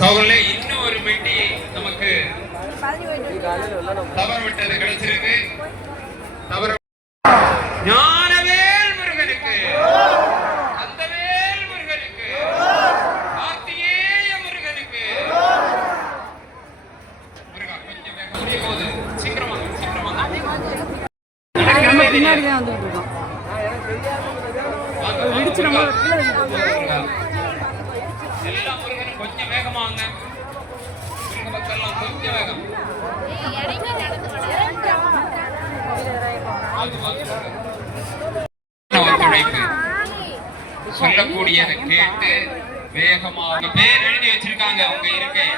சோழர்களே இன்னும் ஒரு மெட்டி நமக்கு தவறு விட்டது கிடைச்சிருக்கு. தவறு ஞானவேல் முருகனுக்கு அந்தவேல் முருகனுக்கு கார்த்திகேய முருகனுக்கு. முருகா கொஞ்சம் வேகம். முடிய போகுது. சீக்கிரமா சீக்கிரமா. நம்ம பின்னாடி தான் வந்துட்டு இருக்கோம். முருகனும் வாங்க முருக பக்தர்லாம் கொஞ்சம் வேகம். ஒத்துழைப்பு சொல்லக்கூடியதை கேட்டு வேகமா உங்க பேர் எழுதி வச்சிருக்காங்க உங்க இருக்கை.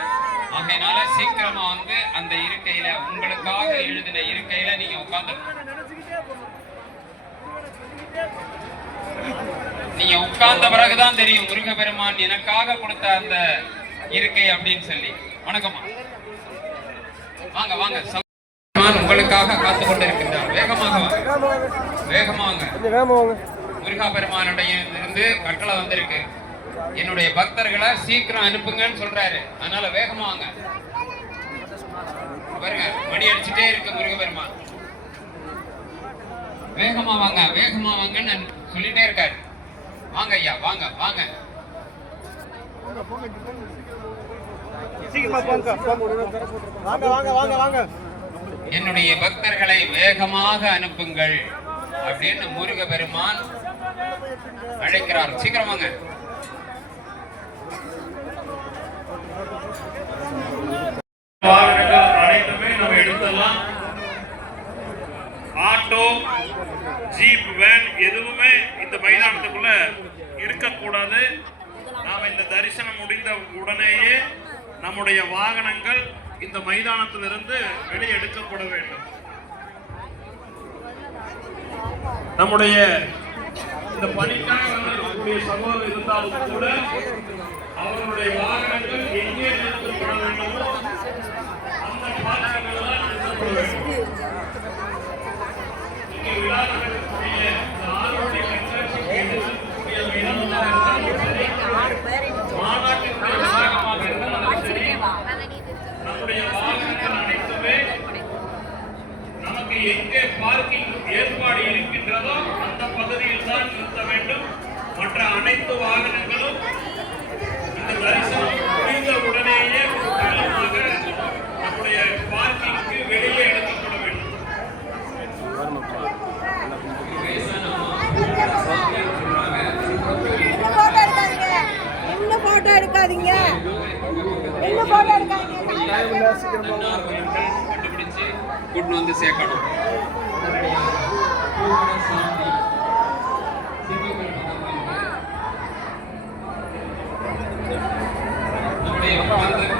அதனால சீக்கிரமா வந்து அந்த இருக்கையில உங்களுக்காக எழுதின இருக்கையில நீங்க உட்கார்ந்து நீங்க உட்கார்ந்த பிறகுதான் தெரியும் முருகபெருமான் எனக்காக கொடுத்த அந்த இருக்கை அப்படின்னு சொல்லி. வணக்கம்மா. வாங்க வாங்க. உங்களுக்காக காத்து கொண்டு இருக்கின்றார் வேகமாக வாங்க. வேகமாக. முருகா பெருமானுடைய இருந்து கட்டளை வந்திருக்கு. என்னுடைய பக்தர்களை சீக்கிரம் அனுப்புங்கன்னு சொல்றாரு. அதனால வேகமா வாங்க. பாருங்க மணி அடிச்சுட்டே இருக்கு முருகபெருமான். வேகமா வாங்க வேகமா வாங்கன்னு சொல்லிட்டே இருக்காரு. வாங்க ஐயா வாங்க வாங்க வாங்க வாங்க வாங்க வாங்க என்னுடைய பக்தர்களை வேகமாக அனுப்புங்கள் அப்படின்னு முருகபெருமான் அழைக்கிறார். சீக்கிரம் வாங்க. வாகனங்கள் அனைத்துமே நம்ம எடுத்துடலாம். ஆட்டோ ஜீப் வேன் எதுவுமே இந்த மைதானத்துக்குள்ள இருக்கக்கூடாது. நாம இந்த தரிசனம் முடிந்த உடனேயே நம்முடைய வாகனங்கள் இந்த மைதானத்திலிருந்து வெளியெடுக்கப்பட வேண்டும். நம்முடைய இந்த பணிக்காக வந்திருக்கக்கூடிய சகோதரர் இருந்தாலும் கூட அவர்களுடைய வாகனங்கள் எங்கே நிறுத்தப்பட வேண்டுமோ அந்த பாதைகளில் தான் நிறுத்தப்பட வேண்டும் இங்கே விழா நடக்கக்கூடிய இந்த ஆரோக்கிய கண்காட்சிக்கு எதிர்க்கக்கூடிய மைதானமாக இருந்தாலும் சரி மாநாட்டினுடைய வளாகமாக இருந்தாலும் சரி நம்முடைய வாகனங்கள் அனைத்துமே நமக்கு எங்கே பார்க்கிங் ஏற்பாடு இருக்கின்றதோ அந்த பகுதியில் தான் நிறுத்த வேண்டும் மற்ற அனைத்து வாகனங்களும் இந்த தரிசனம் முடிந்த உடனேயே முற்றிலுமாக நம்முடைய பார்க்கிங்க்கு வெளியே எடுக்கப்பட வேண்டும் இன்னும் போட்டோ எடுக்காதீங்க இன்னும் போட்டோ எடுக்காதீங்க இன்னும் போட்டோ எடுக்காதீங்க தன்னார்வலர்கள் கண்டுபிடிச்சு கூட்டு வந்து சேர்க்கணும்.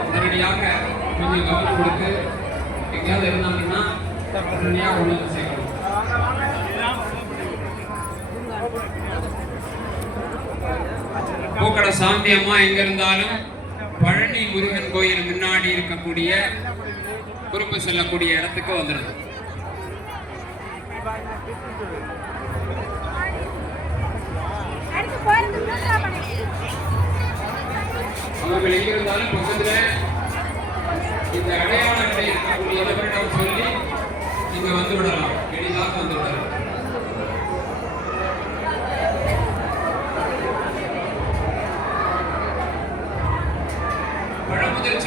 உடனடியாக கொஞ்சம் கவனம் கொடுத்து எங்கேயாவது இருந்தாங்கன்னா உடனடியாக கொண்டு வந்து சேர்க்கணும். பூக்கடை சாந்தி அம்மா எங்க இருந்தாலும் பழனி முருகன் கோயில் முன்னாடி இருக்கக்கூடிய குறும்பு செல்லக்கூடிய இடத்துக்கு வந்துடுது. அவர்கள் எங்கிருந்தாலும் பக்கத்துல இந்த அடையாளங்களை இருக்கக்கூடிய சொல்லி இங்க வந்து விடலாம். எளிதாக வந்து விடலாம்.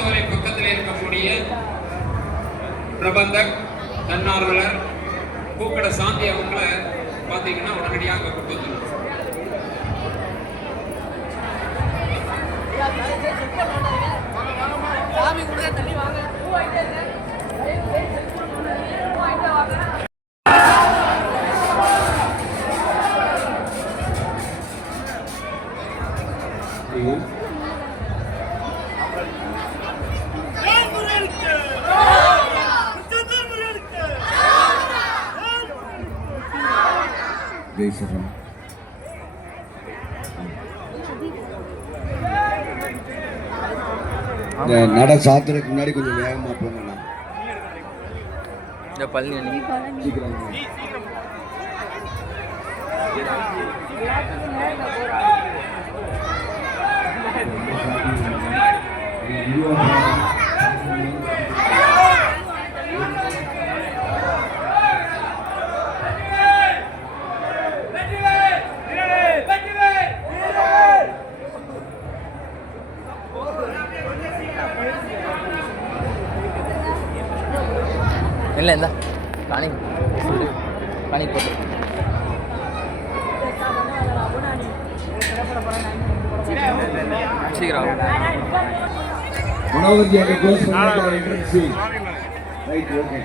சோலை பக்கத்தில் இருக்கக்கூடிய பிரபந்தக் தன்னார்வலர் பூக்கடை சாந்தி அவங்கள பார்த்தீங்கன்னா உடனடியாக கொண்டு வந்துடும் பேசுகிறோம் இந்த நட சாத்துறதுக்கு முன்னாடி கொஞ்சம் வேகமாக போங்கண்ணா இந்த பழனி சீக்கிரம் இல்லை இந்த டானிக் டானிக் போட்டு. சீக்கிரம் என்ட்ரன்ஸ் ரைட் ஓகே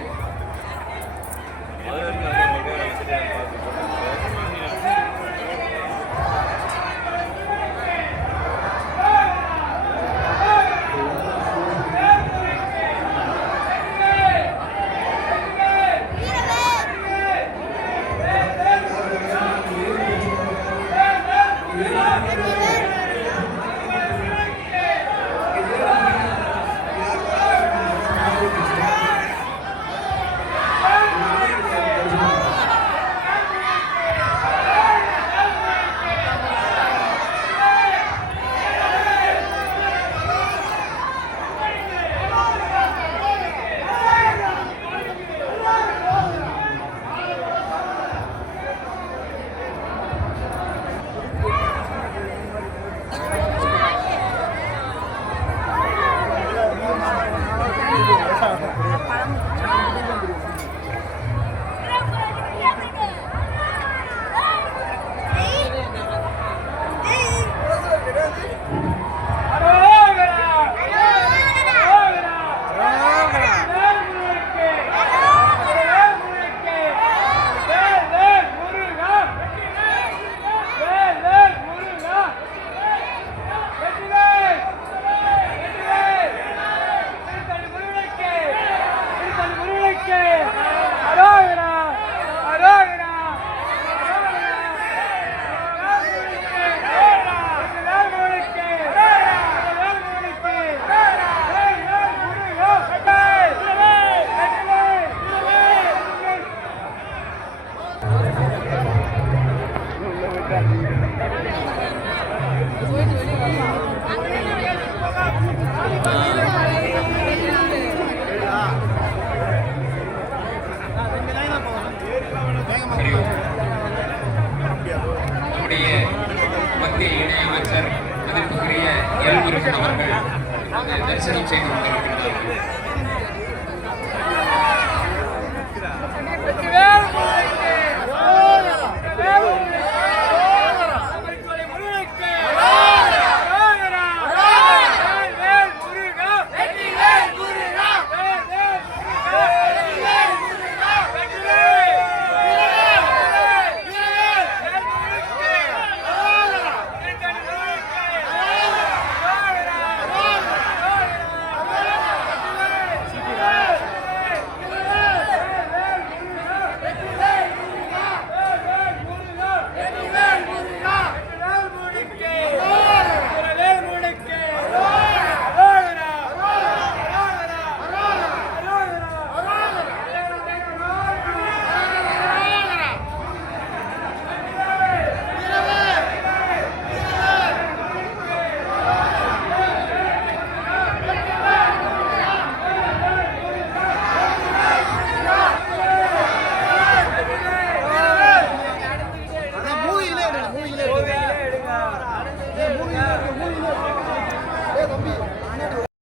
மதிப்புக்குரிய எல்முருகன் தரிசனம் செய்து கொண்டிருக்கின்றார்கள்.